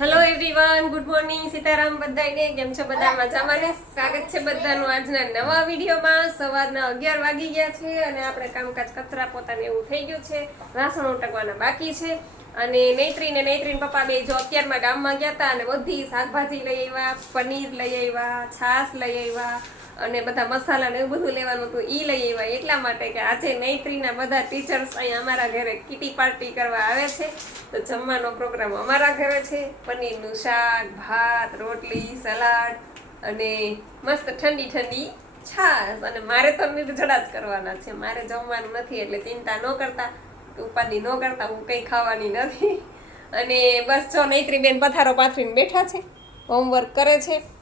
Hello everyone good morning Sitaram બધાને કેમ છો બધા? મજામાં ને? સ્વાગત છે બધાનું આજના નવા વિડીયોમાં. સવારના અગિયાર વાગી ગયા છે અને આપણે કામકાજ કચરા પોતાને એવું થઈ ગયું છે. વાસણ ઉટકવાના બાકી છે. અને નૈત્રી ને નૈત્રીન પપ્પા બે જો અત્યારમાં ગામમાં ગયા હતા અને બધી શાકભાજી લઈ આવ્યા, પનીર લઈ આવ્યા, છાશ લઈ આવ્યા અને બધા મસાલા ને એવું બધું લેવાનું હતું, ઈ લઈ આવ્યા. એટલા માટે કે આજે નૈત્રીના બધા ટીચર્સ અહીંયા અમારા ઘરે કિટી પાર્ટી કરવા આવે છે. તો જમવાનો પ્રોગ્રામ અમારા ઘરે છે. પનીરનું શાક, ભાત, રોટલી, સલાડ અને મસ્ત ઠંડી ઠંડી છાશ. અને મારે તો નિર્જળા જ કરવાના છે. મારે જમવાનું નથી એટલે ચિંતા ન કરતા. ઉપાધિ ન કરતા. હું કંઈ ખાવાની નથી. અને બસ જો નૈત્રી બેન પથારો પાથરીને બેઠા છે. હોમવર્ક કરે છે.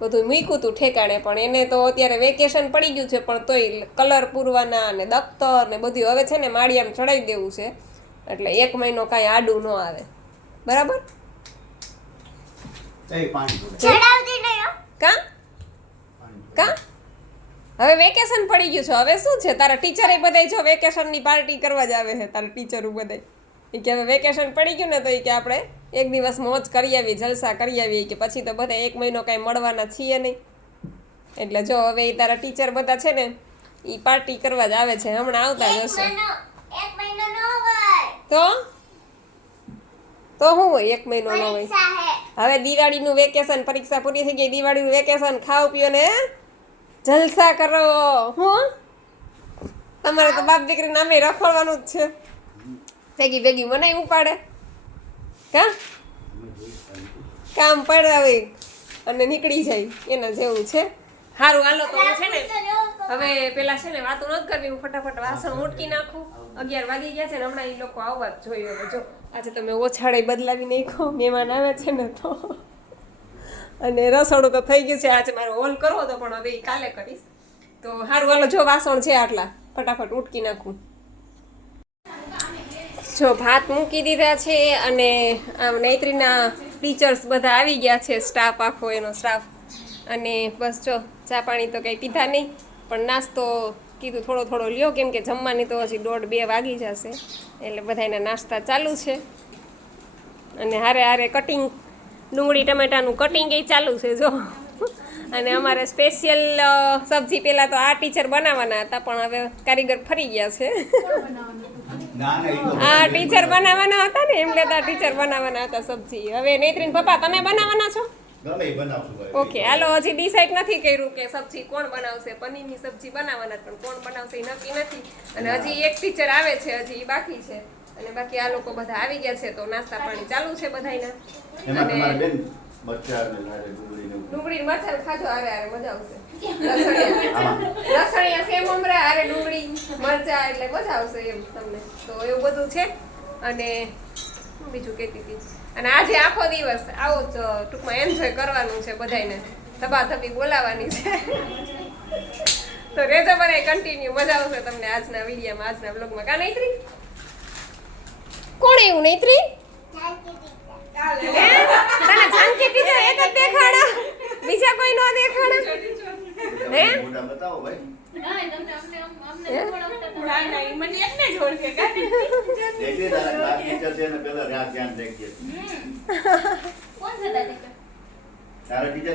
બધું મૂક્યું હતું ઠેકાણે પણ એને તો અત્યારે વેકેશન પડી ગયું છે પણ તોય કલર પૂરવાના અને દફતર ને બધું હવે છે ને માળિયામાં ચડાવી દેવું છે. એટલે એક મહિનો કાંઈ આડું ન આવે. બરાબર? એ પાણી પૂરે. ચડાવતી નહીં હો. કા? કા? હવે વેકેશન પડી ગયું છે. હવે શું છે? તારા ટીચરે બધાય જો વેકેશનની પાર્ટી કરવા જ આવે છે તારા ટીચરો બધાય. એ કે હવે વેકેશન પડી ગયું ને તો એ કે આપણે એક દિવસ મોજ કરી આવી જલસા કરી આવી કે પછી તો બધા એક મહિનો કાંઈ મળવાના છીએ નહીં. એટલે જો હવે એ તારા ટીચર બધા છે ને એ પાર્ટી કરવા જ આવે છે હમણાં આવતા જ હશે. તો? તો હોય એક મહિનો ન હોય? હે. હવે દિવાળીનું વેકેશન પરીક્ષા પૂરી થઈ ગઈ દિવાળીનું વેકેશન ખાવ પીઓ ને જલસા કરો હું? તમારે તો બાપ દીકરી નામે રખડવાનું જ છે. ભેગી ભેગી મને ઉપાડે. કા? કામ પડાવે અને નીકળી જાય એના જેવું છે. સારું હાલો તો છે ને હવે પેલા છે ને વાતો નથી કરવી હું ફટાફટ વાસણ ઉટકી નાખું. અગિયાર વાગી ગયા છે ને હમણાં એ લોકો આવવા જ જોઈએ હવે જો. આજે તમે ઓછાડે બદલાવી નાખો મહેમાન આવે છે ને તો. અને રસોડું તો થઈ ગયું છે આજે મારો હોલ કરવો હતો પણ હવે એ કાલે કરીશ. તો સારું હાલો જો વાસણ છે આટલા ફટાફટ ઉટકી નાખું. જો ભાત મૂકી દીધા છે અને નૈત્રીના ટીચર્સ બધા આવી ગયા છે. સ્ટાફ આખો એનો સ્ટાફ અને બસ જો, ચા પાણી તો કંઈ પીધા નહીં. પણ નાસ્તો કીધું થોડો થોડો લ્યો, કેમ કે જમવાની તો હજી દોઢ બે વાગી જશે. એટલે બધાના નાસ્તા ચાલુ છે. અને હારે હારે કટિંગ ડુંગળી ટમેટાનું કટિંગ એ ચાલુ છે, જો. અને અમારે સ્પેશિયલ સબ્જી પહેલાં તો આ ટીચર બનાવવાના હતા, પણ હવે કારીગર ફરી ગયા છે. આ ટીચર બનાવવાના હતા ને એમ લેતા ટીચર બનાવવાના હતા સબ્જી. હવે નૈત્રીન પપ્પા તમે બનાવવાના છો. ઓકે હાલો હજી ડિસાઈડ નથી કર્યું કે સબ્જી કોણ બનાવશે. પનીરની સબ્જી બનાવવાના પણ કોણ બનાવશે એ નક્કી નથી. અને હજી એક ટીચર આવે છે હજી બાકી છે. અને બાકી આ લોકો બધા આવી ગયા છે તો નાસ્તા પાણી ચાલુ છે બધાયના. અને મરચાં ને લારે ડુંગળી ને. ડુંગળી મરચાં ખાજો મજા આવશે. લસણિયા આમાં સેમ ડુંગળી મરચાં એટલે મજા આવશે એમ તમને. તો એવું બધું છે. અને હું બીજું કહેતી હતી? અને આજે આખો દિવસ આવો જ ટૂંકમાં એન્જોય કરવાનું છે બધાયને. ધબાધબી બોલાવાની છે. તો રેજો મને કન્ટિન્યુ મજા આવશે તમને આજના વિડીયોમાં આજના બ્લોગમાં કા નૈત્રી? કોણ એવું નૈત્રી? તને જાનકી ટીચર એક જ દેખાડા. બીજા કોઈ નો દેખાડા. હે? મોઢા બતાવો ભાઈ એકલી તારા ક્લાસ ટીચર છે ને પેલા જ ટીચર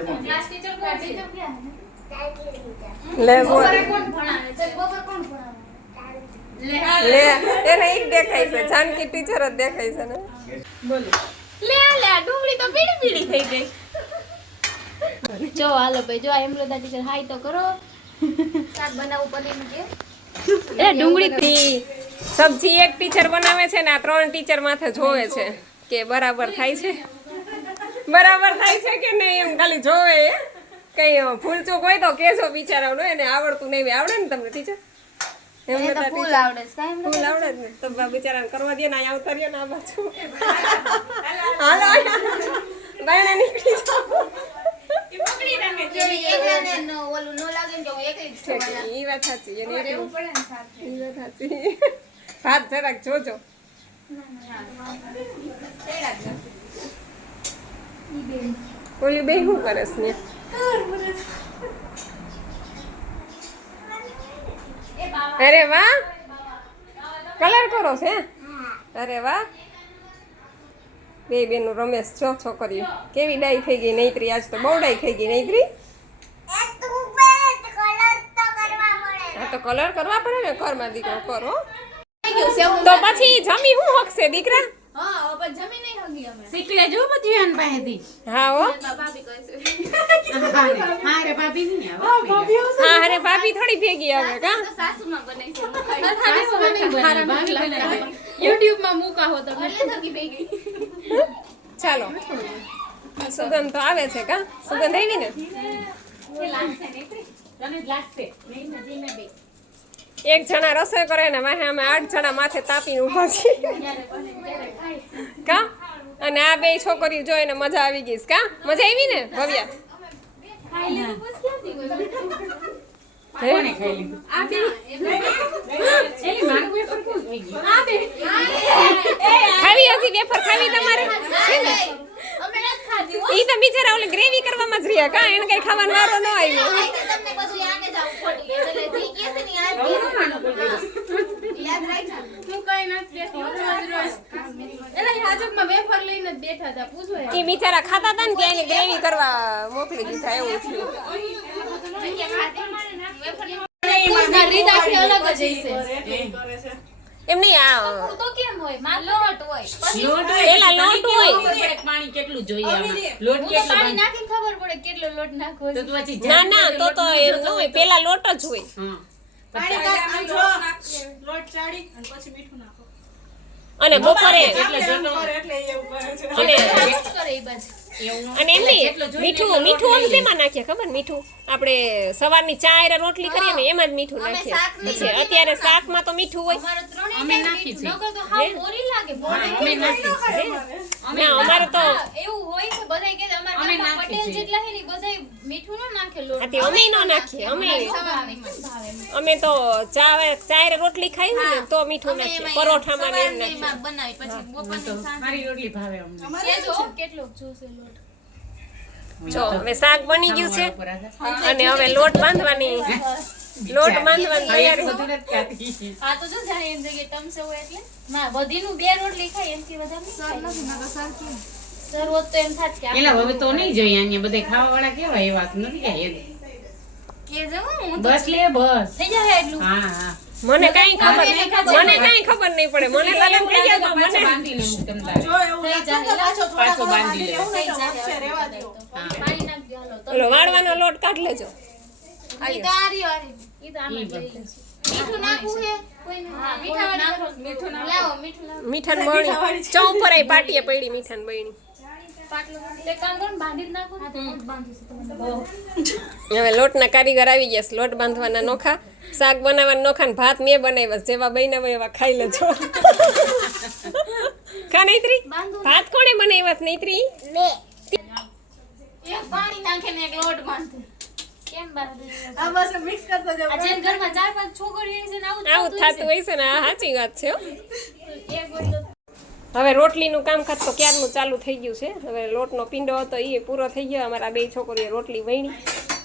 કોણ છે ને. બોલ. લે લે ડુંગળી તો પીળી પીળી થઈ ટીચર જ હાલો ભાઈ જો આ એમ્બ્રોદા ટીચર હાય તો કરો. શાક બનાવવું પનીરનું કે? એ ડુંગળી સબ્જી એક ટીચર બનાવે છે ને આ ત્રણ ટીચર માથે જોવે છે કે બરાબર થાય છે. બરાબર થાય છે કે નહીં એમ ખાલી જોવે કઈ ભૂલચૂક હોય તો કેજો બિચારાનું એને આવડતું નહીં આવડે ને તમને ટીચર એમ તો ફૂલ આવડે ફૂલ આવડે ને. તો બિચારાને કરવા દે ને અહીંયા આવતા રહ્યો ને આ બાજુ. હાલો. બાયણે નીકળી જાઓ. ભાત જરાક જોજો. ઓલી બે શું કરે ને? અરે વાહ. કલર કરો છે અરે વાહ. બે બેનું રમેશ છો છોકરીઓ. કેવી ડાઈ થઈ ગઈ નૈત્રી? આજ તો બહુ ડાઈ થઈ ગઈ નૈત્રી. એ તું કલર તો આ તો કલર કરવા પડે ને ઘરમાં દીકરો કરો તો પછી જમી હું હકશે દીકરા? હા હવે પછી જમી નહીં હગી અમે શીખ લેજો બધું એન પાસેથી. હા હો. ભાભી કહીશું હા રે ભાભી નહીં આવે હા અરે ભાભી થોડી ભેગી આવે કા? સાસુમાં બનાવી છે. યુટ્યુબમાં મૂકા હો તો ચાલો. સુગંધ તો આવે છે કા? સુગંધ આવી ને? બે. એક જણા રસોઈ કરે ને વાહે અમે આઠ જણા માથે તાપીને ઊભા છીએ. કા? અને આ બે છોકરીઓ જોઈને મજા આવી ગઈ કા? મજા આવી ને ભવ્યા? હે? કોણે ખાઈ લીધું? એલી મારું વેફર કેવું થઈ ગયું? ખાવી હજી વેફર ખાવી તમારે છે ને અમે નથી ખાધી ઈ ઓલે ગ્રેવી કરવામાં જ રહ્યા કા એને કઈ ખાવાનો વારો ન આવ્યો તમને બધું આને જ ખોટી એટલે જે કહે છે ને આ યાદ રાખજો હું કઈ નથી દેતી હું રોજ રોજ એટલે હાજરમાં વેફર લઈને બેઠા હતા પૂછો યાર બિચારા ખાતા હતા ને એને ગ્રેવી કરવા મોકલી દીધા એવું થયું રીત આખી અલગ જ હશે એમ નહીં આ તો કેમ હોય? માં લોટ હોય. લોટ હોય પેલા લોટ હોય. પાણી કેટલું જોઈએ આમાં? લોટ કેટલું પાણી? નાખીને ખબર પડે કેટલો લોટ નાખવો તો છે. તું પછી ના ના તો તો એમ ન હોય પેલા લોટ જ હોય. હા. અને બપોરે જોતો અને શું કરે ઈ બાજુ. એવું ન અને એમ નહીં મીઠું મીઠું લઈ શેમાં નાખીએ ખબર? મીઠું. આપણે સવારની ચા રોટલી કરીએ ને એમાં જ મીઠું અમે નાખીએ. અત્યારે શાકમાં તો મીઠું હોય. અમે નાખી છે. નકર તો હાવ મોરી લાગે અમે નાખી છે. અમે અમારે તો એવું હોય છે બધાય કે અમારા ગામમાં પટેલ જેટલા છે ને બધાય મીઠું ન નાખે લોટ આથી અમે નો નાખીએ અમે. અમે તો ચા ચા હારે રોટલી ખાઈ ને તો મીઠું નાખીએ પરોઠામાં ને એમ નાખીએ. બનાવી પછી બપોરની સાંજ. રોટલી ભાવે અમને. કેજો કેટલો જોશે લોટ? જો હવે શાક બની ગયું છે. અને હવે લોટ બાંધવાની. લોટ બાંધવાની તૈયારી. આ તો જો જાણે એમ જગ્યાએ ટમસે હોય એટલે? ના બધીનું બે રોટલી ખાય એમથી વધારે સર નથી નકર સર કે સર હોત તો એમ થાત કે એટલે હવે તો નહીં જોઈએ અહીંયા બધે ખાવા વાળા કેવા એવા તો નથી કાંઈ. કે જવું હું તો બસ લે બસ. થઈ જાય એટલું. હા હા. મને કઈ ખબર મને કઈ ખબર નહીં પડે. મને લગન થઈ ગયા તો મને બાંધી લે મૂક તમ તારે. થઈ તો પાછો પાછો બાંધી લે પાણી નાખજો હાલો વાળવાનો લોટ કાઢ લેજો. મીઠાન બણી ચૌ પર આઈ પાટીએ પડી મીઠાન બણી પાટલો તે કામ કરો ને બાંધી જ નાખો હા તો હું જ બાંધું છું હવે લોટના કારીગર આવી ગયા છે. લોટ બાંધવાના નોખા. શાક બનાવવાના નોખા ને ભાત મેં બનાવ્યા જેવા બન્યા હોય એવા ખાઈ લેજો. ખા નૈત્રી? ભાત કોણે બનાવ્યા નૈત્રી? એક પાણી નાખે ને એક લોટ બાંધે. કેમ બાંધે આ જેમ ઘરમાં ચાર પાંચ છોકરીઓ છે ને આવું આવું થતું હોય છે ને આ સાચી વાત છે હો. હવે રોટલીનું કામકાજ તો ક્યારનું ચાલુ થઈ ગયું છે. હવે લોટનો પીંડો હતો એ પૂરો થઈ ગયો. અમારા બે છોકરીઓ રોટલી વણી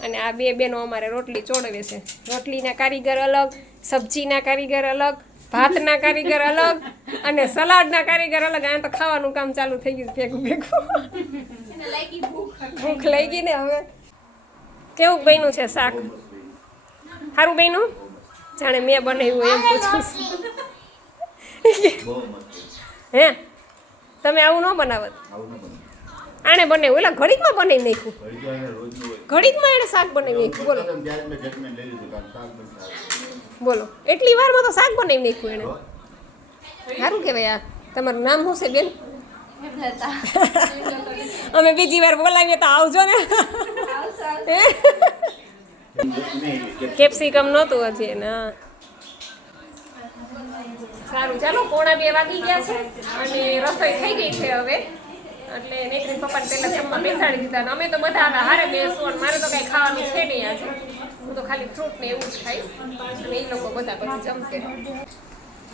અને આ બે બેનો અમારે રોટલી ચોડવે છે. રોટલીના કારીગર અલગ સબ્જીના કારીગર અલગ ભાતના કારીગર અલગ અને સલાડના કારીગર અલગ. આ તો ખાવાનું કામ ચાલુ થઈ ગયું ભેગું ભેગું. ભૂખ. ભૂખ લઈ ગઈ ને હવે કેવું બન્યું છે શાક? સારું બન્યું? જાણે મેં બનાવ્યું એમ પૂછું. હે? તમે આવું ન બનાવત. આણે બનાવ્યું એટલે ઘડીકમાં બનાવી નાખ્યું. ઘડીકમાં એણે શાક બનાવી નાખ્યું. બોલો. બોલો. એટલી વારમાં તો શાક બનાવી નાખ્યું એણે. સારું કહેવાય આ. તમારું નામ શું છે બેન? અમે બીજી વાર બોલાવીએ તો આવજો ને. કેપ્સિકમ નહોતું હજી, ના. સારું, ચાલો, પોણા બે વાગી ગયા છે અને રસોઈ થઈ ગઈ છે હવે. એટલે નેત્રી પપ્પાને પહેલા જમવા બેસાડી દીધા અને અમે તો બધા હારે બેસો અને મારે તો કાંઈ ખાવાનું છે નહીં આજે. હું તો ખાલી ફ્રૂટ ને એવું જ ખાઈશ. અને એ લોકો બધા પછી જમશે.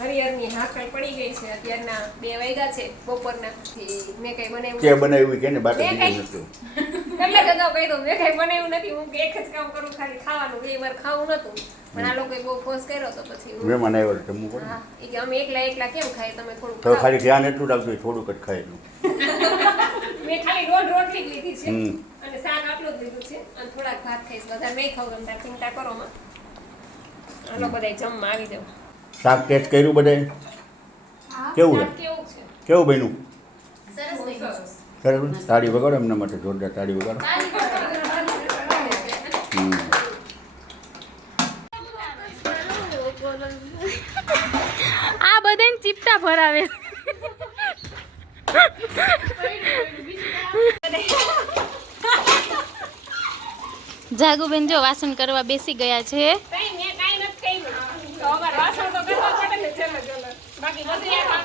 હરિહરની હાકળ પડી ગઈ છે. અત્યારના બે વાગ્યા છે બપોરના. મેં કઈ બનાવ્યું કે બનાવ્યું કે ને બાકી મેં કઈ- નતું? એટલે જ અગાઉ મેં કઈ બનાવ્યું નથી. હું એક જ કામ કરું ખાલી ખાવાનું. વાર ખાવું નતું. પણ આ લોકોએ બહુ ફોર્સ કર્યો તો પછી હું- મહેમાન જમવું પડે. હા. ઈ કે અમે એકલા એકલા કેમ ખાઈએ? તમે થોડું તો ખાલી ધ્યાન એટલું રાખજો થોડુંક જ ખાય એટલું મેં ખાલી રોડ રોટલી લીધી છે. અને શાક આટલું જ લીધું છે. અને થોડાક ભાત ખાઈશ. બધા નહીં ખાવ ગમતા. ચિંતા કરો માં. હાલો બધા જમવા આવી જાવ શાક ટેસ્ટ કર્યું બધે કેવું શાક કેવું બન્યું. સરસ તાળી વગાડો એમના માટે જોરદાર તાળી વગાડો. આ બધાને ચીપટા ભરાવે. જાગુબેન જો વાસણ કરવા બેસી ગયા છે. વાસણમાં આવી ગયા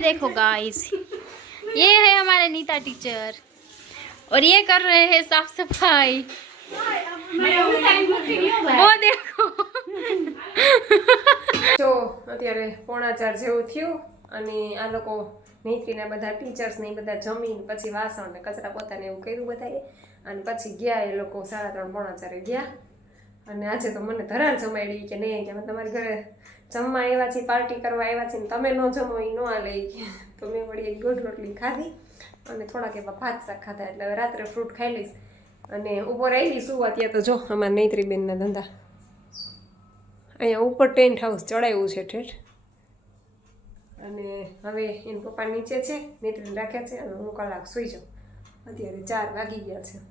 देखो गाइस ये है हमारे नीता टीचर और ये कर रहे हैं साफ सफाई वो देखो જો, અત્યારે પોણા ચાર જેવું થયું અને આ લોકો નૈત્રીના બધા ટીચર્સ ને એ બધા જમીન, પછી વાસણ ને કચરા પોતાને એવું કર્યું બધાએ. અને પછી ગયા એ લોકો સાડા ત્રણ પોણા ચારે ગયા. અને આજે તો મને ધરાર જમાડી કે નહીં કે તમારી ઘરે જમવા આવ્યા છીએ પાર્ટી કરવા આવ્યા છીએ તમે ન જમો એ ન આલે. તો મેં વળી એક ગોઢ રોટલી ખાધી અને થોડાક એવા ભાત શાક ખાધા. એટલે રાત્રે ફ્રૂટ ખાઈ લઈશ. અને ઉપર આવી સુવા ત્યાં તો જો અમારા નૈત્રીબેનના ધંધા. અહીંયા ઉપર ટેન્ટ હાઉસ ચડાવ્યું છે ઠેઠ. અને હવે એના પપ્પા નીચે છે, નેત્રીને રાખ્યા છે, અને હું કલાક સૂઈ જાઉં. અત્યારે ચાર વાગી ગયા છે.